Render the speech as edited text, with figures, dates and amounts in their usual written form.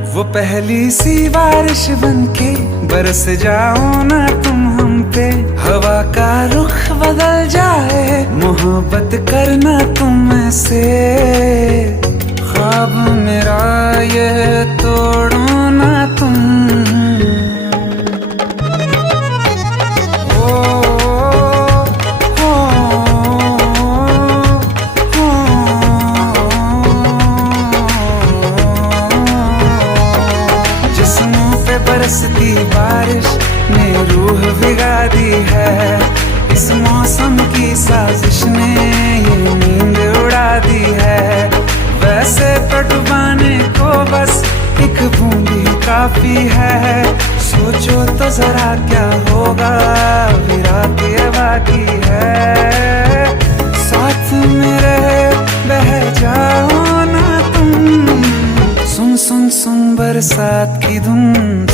वो पहली सी बारिश बनके बरस जाओ ना तुम हम पे, हवा का रुख बदल जाए, मोहब्बत करना तुम से। ख्वाब मेरा ये तोड़ो ना तुम। बरसती बारिश ने रूह भिगा दी है, इस मौसम की साजिश ने ये नींद उड़ा दी है। वैसे तो डुबाने को बस एक बूंद ही काफी है, सोचो तो जरा क्या होगा अभी रात ये बाकी है। साथ मेरे बह जाओ ना तुम, सुन सुन सुन बरसात की धुन,